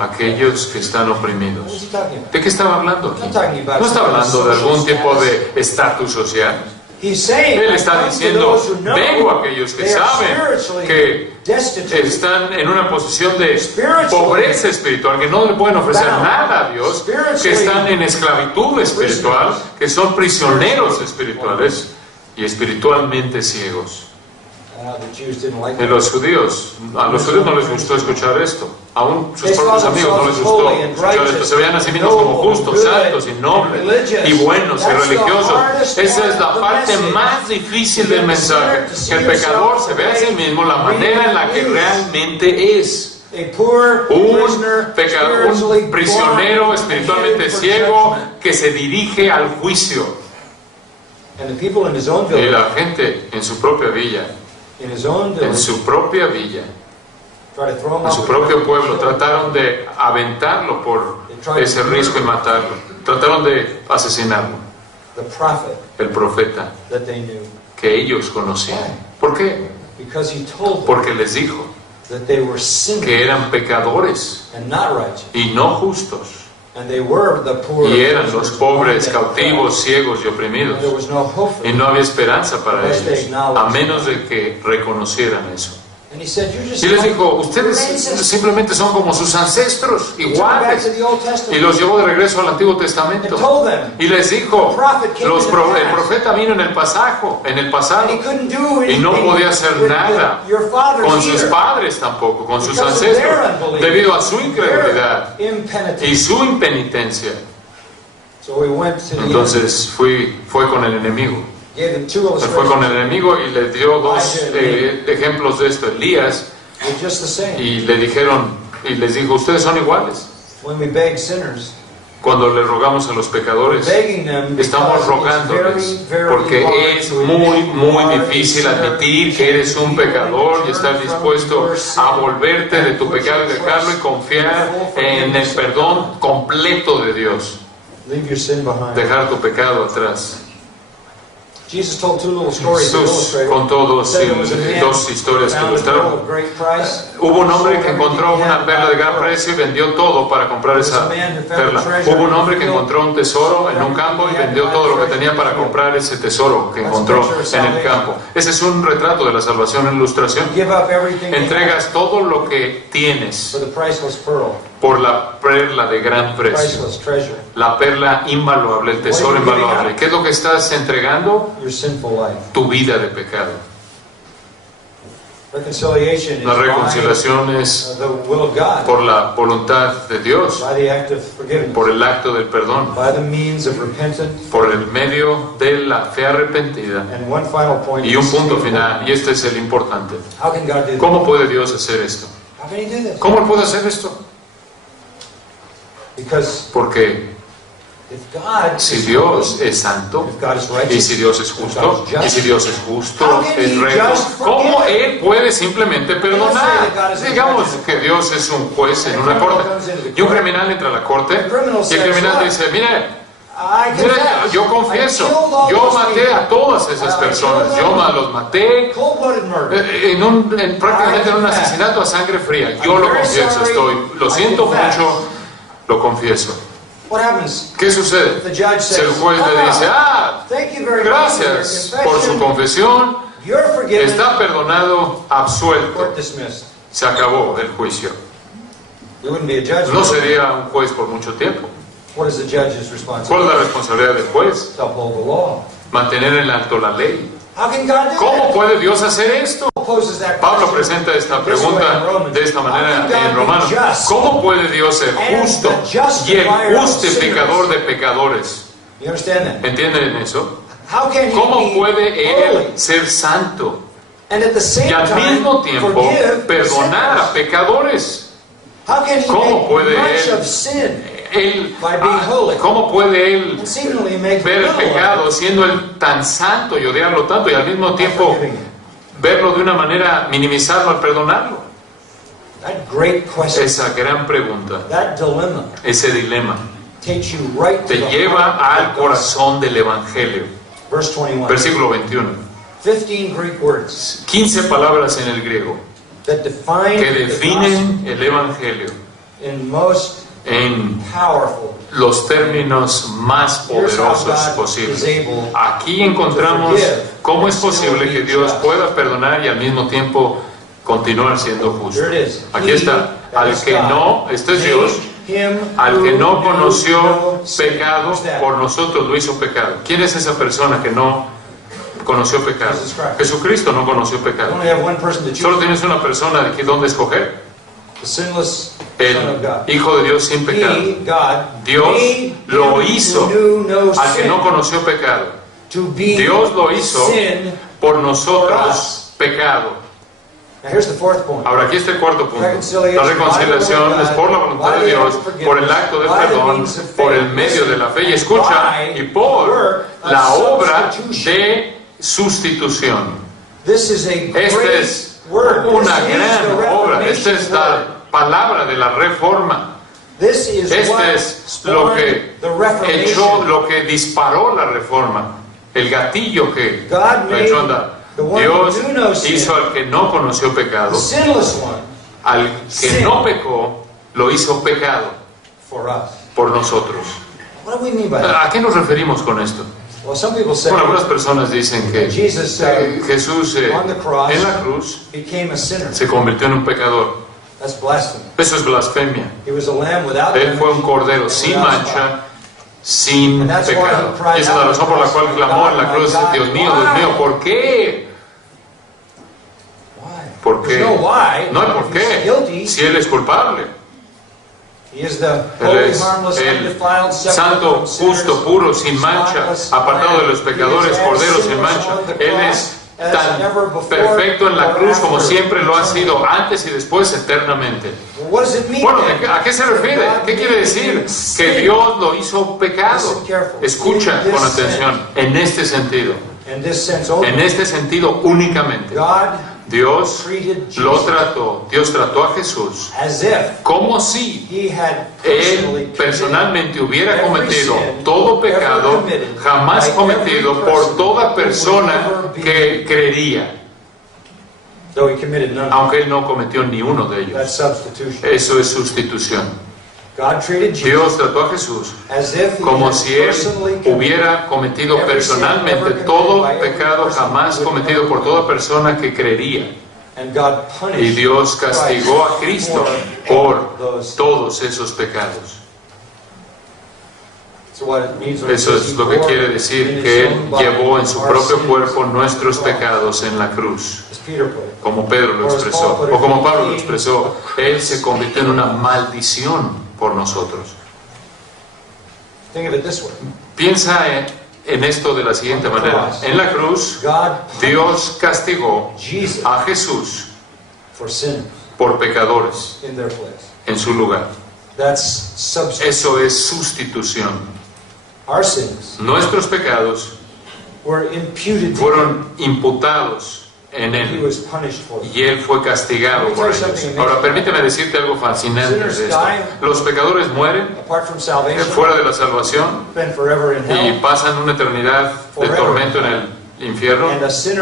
aquellos que están oprimidos. ¿De qué estaba hablando aquí? No está hablando de algún tipo de estatus social. Él está diciendo, vengo a aquellos que saben que están en una posición de pobreza espiritual, que no le pueden ofrecer nada a Dios, que están en esclavitud espiritual, que son prisioneros espirituales y espiritualmente ciegos. A los judíos no les gustó escuchar esto. Aún sus propios amigos no les gustó escuchar esto. Se veían a sí mismos como justos, santos y nobles y buenos y religiosos. Esa es la parte más difícil del mensaje. Que el pecador se ve a sí mismo la manera en la que realmente es. Un pecador, un prisionero espiritualmente ciego que se dirige al juicio. Y la gente en su propia villa, en su propia villa, en su propio pueblo, trataron de aventarlo por ese riesgo y matarlo. Trataron de asesinarlo. El profeta que ellos conocían. ¿Por qué? Porque les dijo, that they were sinners que eran pecadores and not righteous. y no justos. And they were the poor Y eran los prisoners, pobres, blind and cautivos, oppressed. ciegos y oprimidos. And there was no hope for Y them. no había esperanza para ellos, a menos de que reconocieran eso. And he said, "You're just Y les like dijo, ustedes your ancestors." simplemente son como sus ancestros, He took them back to iguales. the Old Y Testament los llevó de regreso al Antiguo and Testamento. told them, Y les dijo, el profeta vino en el pasado, and he couldn't do y no anything podía hacer with nada your fathers con sus either, padres tampoco, con sus because of their ancestros, unbelief, debido a su incredulidad their impenitence. y su impenitencia. So we went to the enemy, Entonces fue con el enemigo. gave them two Él fue con el illustrations. enemigo y le dio dos ejemplos de esto. Elías, They're just the same. y le dijeron, y les dijo, ustedes son iguales. When we beg sinners, Cuando le rogamos a los pecadores, begging them estamos because it's rogándoles, very, very porque hard es to admit muy, you muy are a difícil sinner, admitir que eres un pecador y estar dispuesto a volverte de tu pecado y dejarlo y confiar en el perdón completo de Dios. leave your sin behind. Dejar tu pecado atrás. Jesus told two little stories to Jesús illustrate. contó Said there was a man dos historias que found a pearl ilustraron. of great price. Hubo un hombre que Sold encontró everything he una had perla de and gran bought a pearl. precio y vendió todo para comprar esa perla. Hubo un hombre que encontró un tesoro en un campo y vendió todo lo que tenía para comprar ese tesoro que encontró en el campo. Ese es un retrato de la salvación en ilustración. Give up everything you had Entregas todo lo que tienes for the priceless pearl, por la perla de gran precio, priceless treasure, la perla invaluable, el tesoro invaluable. ¿Qué es lo que estás entregando? your sinful life. Tu vida de pecado. Reconciliation is La reconciliación es by the will of God, por la voluntad de Dios, by the act of forgiveness, por el acto del perdón, by the means of repentance. por el medio de la fe arrepentida. And one final point. Y un is punto this. final, y este es el importante. How can God do that? ¿Cómo puede Dios hacer esto? How can He do this? ¿Cómo Él puede hacer esto? Because Porque if God si is Dios holy, es santo, if God is y righteous, si Dios es justo, y si Dios es justo, es How recto, can he just ¿cómo forgive? Él puede simplemente perdonar? Digamos que Dios es un juez en una corte, y un criminal entra a la corte, y el criminal dice, mire, I mire, confess, yo I confieso, killed all yo those maté people. a todas esas personas, yo los maté Cold-blooded murder. prácticamente en un asesinato a sangre fría. Yo lo confieso, lo siento mucho, lo confieso. What happens? ¿Qué sucede? The judge Si el says, juez le dice, thank you very much for your gracias por su confession. confesión, You're forgiven. está perdonado, absuelto, Court dismissed. se acabó el juicio. You wouldn't be a judge. No sería un juez por mucho tiempo. What is the judge's ¿Cuál responsibility? es la responsabilidad del juez? To uphold the law. Mantener en alto la ley. How can God do ¿Cómo that? puede Dios hacer esto? Paul poses that Pablo question presenta esta this way in pregunta Romans. de esta manera How can God en be Romanos. just ¿Cómo puede Dios ser and justo the y el justifier of justificador sinners? de pecadores? You understand that? ¿Entienden eso? How can He ¿Cómo be puede holy Él ser santo and at the same y al time mismo tiempo forgive perdonar a sinners? pecadores? How can He ¿Cómo puede make much Él- of sin Él, by being holy ¿Cómo puede Él and seemingly make ver el little of pecado siendo Él tan santo y odiarlo tanto y al mismo it, tiempo forgiving it? verlo de una manera, minimizarlo al perdonarlo? That great question, Esa gran pregunta, that dilemma, ese dilema, takes you right to te the lleva heart al of the gospel. corazón del Evangelio. Verse 21. Versículo 21. 15 Greek words 15 palabras en el griego that define que the definen el Evangelio gospel in most en powerful. los términos más poderosos posibles. Aquí encontramos cómo es posible que Dios pueda perdonar y al mismo tiempo continuar siendo justo. Here it is. Aquí está. Al que no, este es Dios, al que no conoció pecado, por nosotros lo hizo pecado. ¿Quién es esa persona que no conoció pecado? Jesucristo no conoció You pecado. only have one person to Solo choose. tienes una persona de dónde escoger. The sinless Son of El God. Hijo de Dios sin pecado. He, God, Dios made lo him hizo who knew no al que sin no conoció pecado. to be Dios lo hizo sin. por nosotros pecado. Now here's the fourth point. Ahora aquí está el cuarto punto. La reconciliación es por la voluntad de Dios, por el acto de perdón, por el medio de la fe. Y escucha, y por la obra de sustitución. This is a Esta great es word. una This is gran the obra. Esta es Reformation la word. palabra de la reforma. This is Este what es lo spawned que the Reformation. echó, lo que disparó la reforma. El gatillo que God lo made echó a andar. the one Dios who knew no sin, hizo al que no conoció pecado, the sinless one, al que no pecó, lo hizo pecado for us. por nosotros. What do we mean by that? ¿A qué nos referimos con esto? Well, some people say Bueno, algunas personas dicen que Jesus Jesús on the cross en la cruz became a sinner. se convirtió en un pecador. That's blasphemy. Eso es blasfemia. He was a lamb without Él fue un cordero and sin without mancha, sin And that's why pecado. he cried Y esa es la out razón por la cual clamó en la cruz: God, Dios why? mío, ¿por qué? Why? ¿Por qué? There's no why. No hay por He's qué. guilty. Si Él es culpable. He is the Él holy, es harmless, el undefiled, separate santo, from sinners, justo, puro, sin mancha, spotless apartado de los lamb. pecadores, He is cordero as sin mancha. sinless on the Él cross es as tan ever before perfecto en la or cruz como after siempre lo ha sido, eternity. antes y después, eternamente. Well, what does it mean, Bueno, then? ¿a qué se refiere? God ¿Qué quiere made decir? him Que sin. Dios lo hizo pecado. Listen carefully. Escucha In con this atención. En este sentido. In this sense only, En este sentido únicamente. God Dios treated lo Jesus trató. Dios trató a Jesús as if como si he had Él personalmente hubiera cometido todo pecado jamás cometido por toda persona que creería, though he committed none. aunque Él no cometió ni uno de That's ellos. substitution. Eso es sustitución. God treated Jesus Dios trató a Jesús as if he como had si Él personally committed hubiera cometido personalmente todo pecado jamás cometido por toda persona que creería. and God punished Y Dios castigó a Christ Cristo for por those. todos esos pecados. So what it means when it Eso says es he lo que bore quiere in decir, his que Él own body llevó en su our propio sins cuerpo on nuestros the cross. pecados en la cruz, As Peter put it. como Pedro lo expresó, o como Pablo lo expresó. Él se convirtió en una maldición por nosotros. Think of it this way. Piensa en esto de la siguiente manera. En la cruz, God Dios castigó Jesus a Jesús for sin por pecadores in their place. en su lugar. That's substitution. Eso es sustitución. Our sins Nuestros pecados were imputed to him. fueron imputados en He Él was punished for them. y Él fue castigado por ellos. Ahora, permíteme decirte algo fascinante de esto. Los pecadores mueren Apart from salvation, fuera de la salvación spend forever in y hell. pasan una eternidad de tormento en el infierno,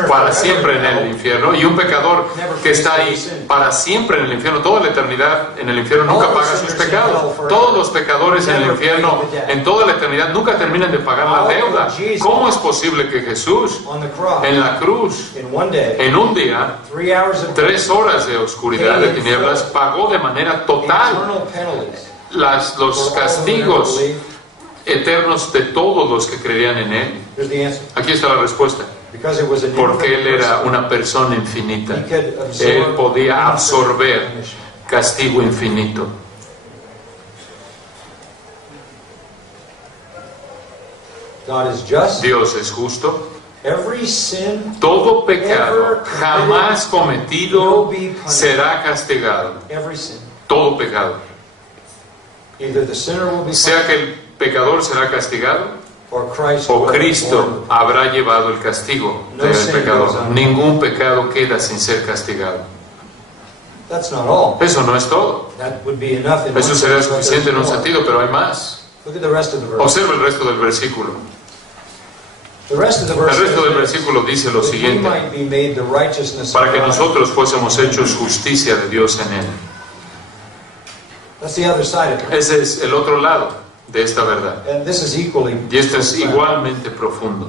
para siempre en el infierno, y un pecador que está ahí para siempre en el infierno, toda la eternidad en el infierno, nunca paga sus pecados. Todos los pecadores en el infierno en toda la eternidad nunca terminan de pagar la deuda. ¿Cómo es posible que Jesús On the cross, en la cruz, in one day, en un día, 3 hours of 3 horas de oscuridad, de tinieblas, pagó de manera total eternal penalties los for all who castigos never believe? eternos de todos los que creían en Él? Here's the answer. Aquí está la respuesta. Because it was a Porque Él infinite era person, una persona infinita. he could absorb Él podía absorber punishment. castigo infinito. God is just. Dios es justo. Every sin, Todo pecado jamás cometido será castigado. every sin. Todo pecado. Either the sinner will be Sea que el pecador será castigado punished, or Christ o will have Cristo borne the habrá llevado el castigo del pecador. Ningún pecado queda sin ser castigado. That's not all. Eso no es todo. That would be enough in Eso one será sense, but suficiente en un there's more. sentido, pero hay más. Look at the rest of the verse. Observa el resto del versículo. The rest of the El verse resto del says, versículo dice lo that we siguiente: might be made the righteousness para of que God. nosotros fuésemos hechos justicia de Dios en Él. That's the other side of it. Ese es el otro lado de esta verdad. And this is equally. Y esto es igualmente profundo.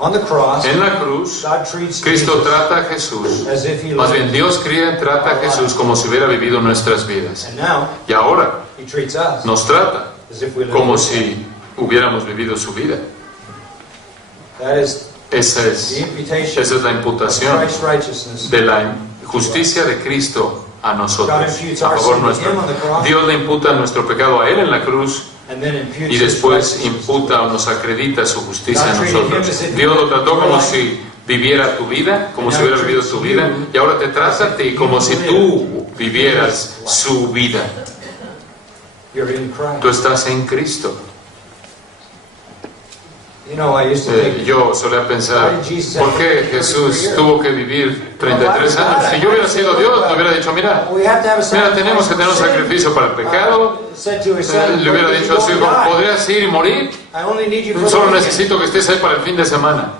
On the cross, En la cruz, God treats Cristo Jesus trata a Jesús. as if he Más lived. bien, Dios trata a Jesús como si hubiera vivido nuestras vidas. And now, Y ahora he treats us nos trata as if we lived. como si hubiéramos vivido su vida. That is Esa the es la imputation of imputación Christ's righteousness. de la justicia de Cristo a nosotros, a favor nuestro. Dios le imputa nuestro pecado a Él en la cruz And then imputes y his después righteousness imputa o nos acredita su justicia a nosotros. Dios lo trató como si viviera tu vida, como si hubiera vivido tu vida, y ahora te trata a ti como si tú vivieras su vida. You're in Christ. Tú estás en Cristo. Yo solía pensar, ¿por qué Jesús tuvo que vivir 33 años? Si yo hubiera sido Dios, le hubiera dicho, mira, tenemos que tener un sacrificio para el pecado. Le hubiera dicho a su hijo, ¿podrías ir y morir? Solo necesito que estés ahí para el fin de semana.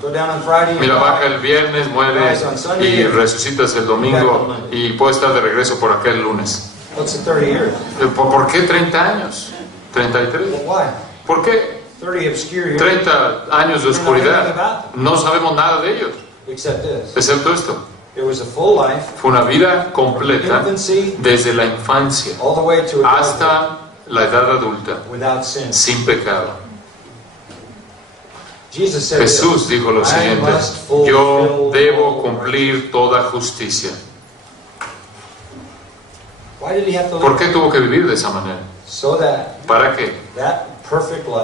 Mira, baja el viernes, mueres y resucitas el domingo y puedes estar de regreso por acá el lunes. ¿Por qué 30 años? ¿33? ¿Por qué? 30 años de oscuridad. No sabemos nada de ellos, excepto esto. Fue una vida completa desde la infancia hasta la edad adulta, sin pecado. Jesús dijo lo siguiente: yo debo cumplir toda justicia. ¿Por qué tuvo que vivir de esa manera? Para que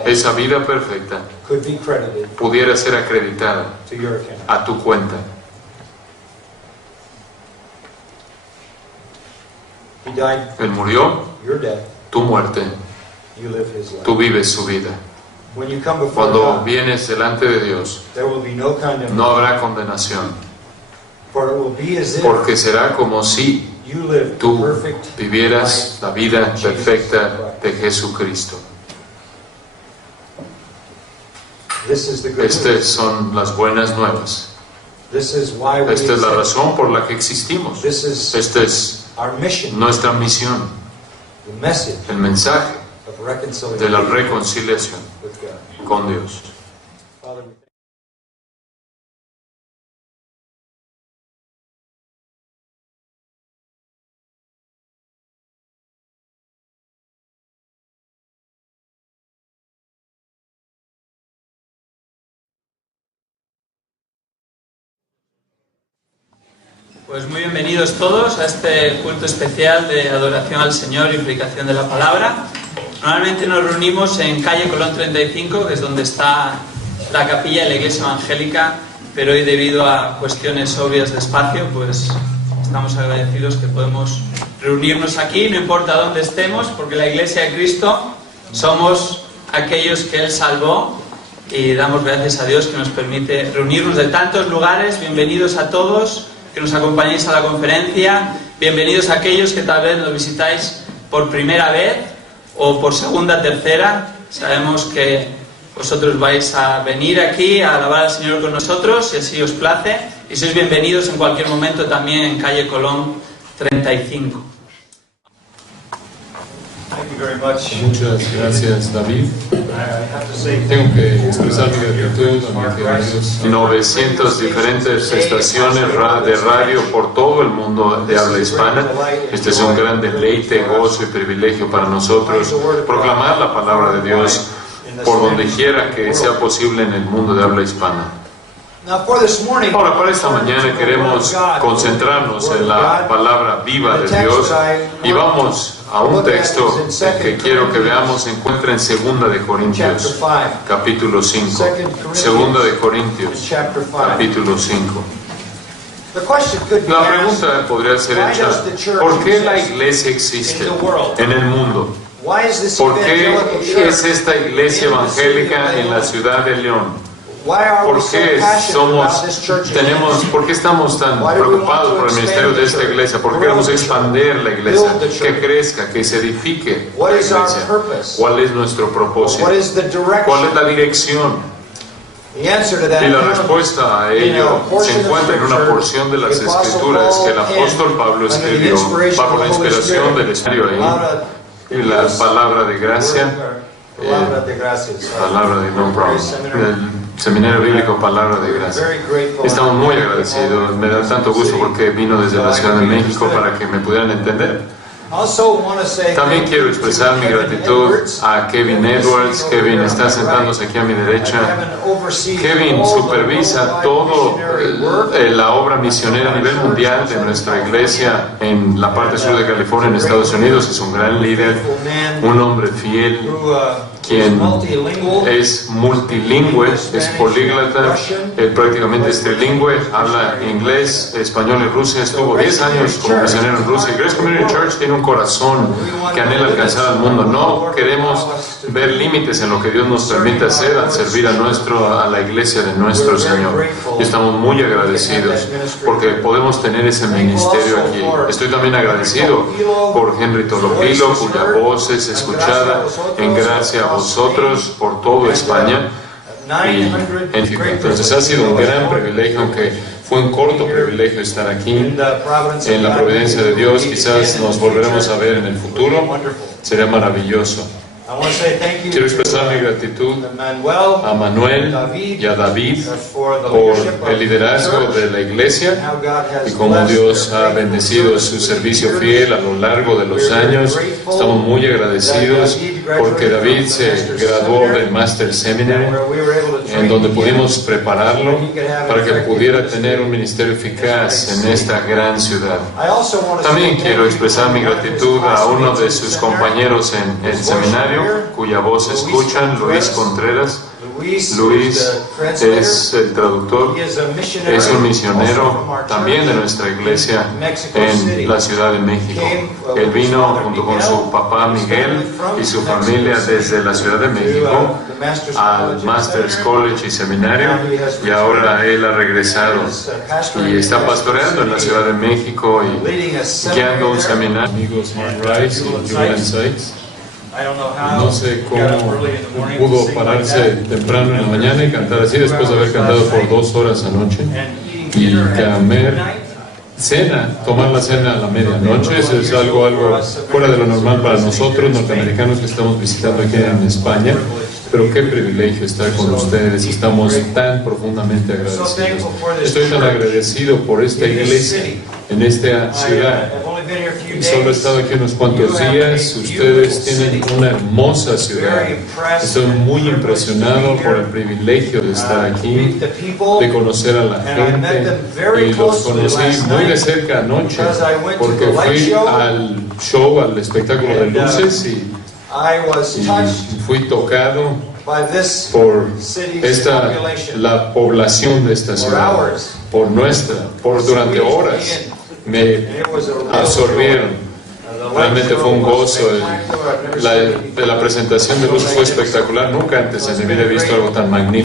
esa vida perfecta pudiera ser acreditada a tu cuenta. Él murió, tu muerte, tú vives su vida. Cuando vienes delante de Dios, no habrá condenación, porque será como si tú vivieras la vida perfecta de Jesucristo. Estas son las buenas nuevas. Esta es la razón por la que existimos. Esta es nuestra misión, el mensaje de la reconciliación con Dios. Pues muy bienvenidos todos a este culto especial de adoración al Señor y predicación de la palabra. Normalmente nos reunimos en calle Colón 35, que es donde está la capilla de la Iglesia Evangélica, pero hoy, debido a cuestiones obvias de espacio, pues estamos agradecidos que podemos reunirnos aquí, no importa dónde estemos, porque la Iglesia de Cristo somos aquellos que Él salvó, y damos gracias a Dios que nos permite reunirnos de tantos lugares. Bienvenidos a todos que nos acompañéis a la conferencia, bienvenidos a aquellos que tal vez nos visitáis por primera vez o por segunda, tercera. Sabemos que vosotros vais a venir aquí a alabar al Señor con nosotros, si así os place, y sois bienvenidos en cualquier momento también en calle Colón 35. Muchas gracias, David. Tengo que expresar mi gratitud a mis queridos 900 diferentes estaciones de radio por todo el mundo de habla hispana. Este es un gran deleite, gozo y privilegio para nosotros proclamar la palabra de Dios por donde quiera que sea posible en el mundo de habla hispana. Ahora, para esta mañana queremos concentrarnos en la palabra viva de Dios y vamos a un texto que quiero que veamos. Se encuentra en 2 de Corintios, capítulo 5. 2 de Corintios, capítulo 5. La pregunta podría ser hecha: ¿por qué la iglesia existe en el mundo? ¿Por qué es esta iglesia evangélica en la ciudad de León? ¿Por qué estamos tan preocupados por el ministerio de esta iglesia? ¿Por qué queremos expandir la iglesia? Que crezca, que se edifique la iglesia. ¿Cuál es nuestro propósito? ¿Cuál es la dirección? Y la respuesta a ello se encuentra en una porción de las Escrituras que el apóstol Pablo escribió bajo la inspiración del Espíritu ahí, y la palabra de gracia. Palabra de no problem. El Seminario Bíblico Palabra de Gracia. Estamos muy agradecidos. Me da tanto gusto porque vino desde la Ciudad de México para que me pudieran entender. También quiero expresar mi gratitud a Kevin Edwards. Kevin está sentándose aquí a mi derecha. Kevin supervisa todo la obra misionera a nivel mundial de nuestra iglesia en la parte sur de California, en Estados Unidos. Es un gran líder, un hombre fiel, quien es multilingüe, es políglota, él prácticamente es trilingüe, habla inglés, español y ruso. Estuvo 10 años como misionero en Rusia. Grace Community Church tiene un corazón que anhela alcanzar al mundo. No queremos ver límites en lo que Dios nos permite hacer al servir a la iglesia de nuestro Señor. Y estamos muy agradecidos porque podemos tener ese ministerio aquí. Estoy también agradecido por Henry Tolopilo, cuya voz es escuchada en gracia a vosotros por toda España. Entonces ha sido un gran privilegio, aunque fue un corto privilegio estar aquí en la providencia de Dios. Quizás nos volveremos a ver en el futuro. Sería maravilloso. Quiero expresar mi gratitud a Manuel y a David por el liderazgo de la iglesia y cómo Dios ha bendecido su servicio fiel a lo largo de los años. Estamos muy agradecidos porque David se graduó del Master Seminary, en donde pudimos prepararlo para que pudiera tener un ministerio eficaz en esta gran ciudad. También quiero expresar mi gratitud a uno de sus compañeros en el seminario, cuya voz escuchan, Luis Contreras. Luis es el traductor, es un misionero también de nuestra iglesia en la Ciudad de México. Él vino junto con su papá Miguel y su familia desde la Ciudad de México al Masters College y Seminario, y ahora él ha regresado y está pastoreando en la Ciudad de México y guiando un seminario. Amigos Mark Rice y Julian Sykes. No sé cómo pudo pararse temprano en la mañana y cantar así después de haber cantado por 2 horas anoche y tomar la cena a la medianoche. Eso es algo fuera de lo normal para nosotros norteamericanos que estamos visitando aquí en España. Pero qué privilegio estar con ustedes. Estamos tan profundamente agradecidos. Estoy tan agradecido por esta iglesia en esta ciudad. Solo he estado aquí unos cuantos días. Ustedes tienen una hermosa ciudad. Estoy muy impresionado por el privilegio de estar aquí, de conocer a la gente. Y los conocí muy de cerca anoche, porque fui al show, al espectáculo de luces, y fui tocado por la población de esta ciudad, durante horas. Me absorbieron. Realmente fue un gozo. La presentación de luces fue espectacular. Nunca antes en mi vida he visto algo tan magnífico.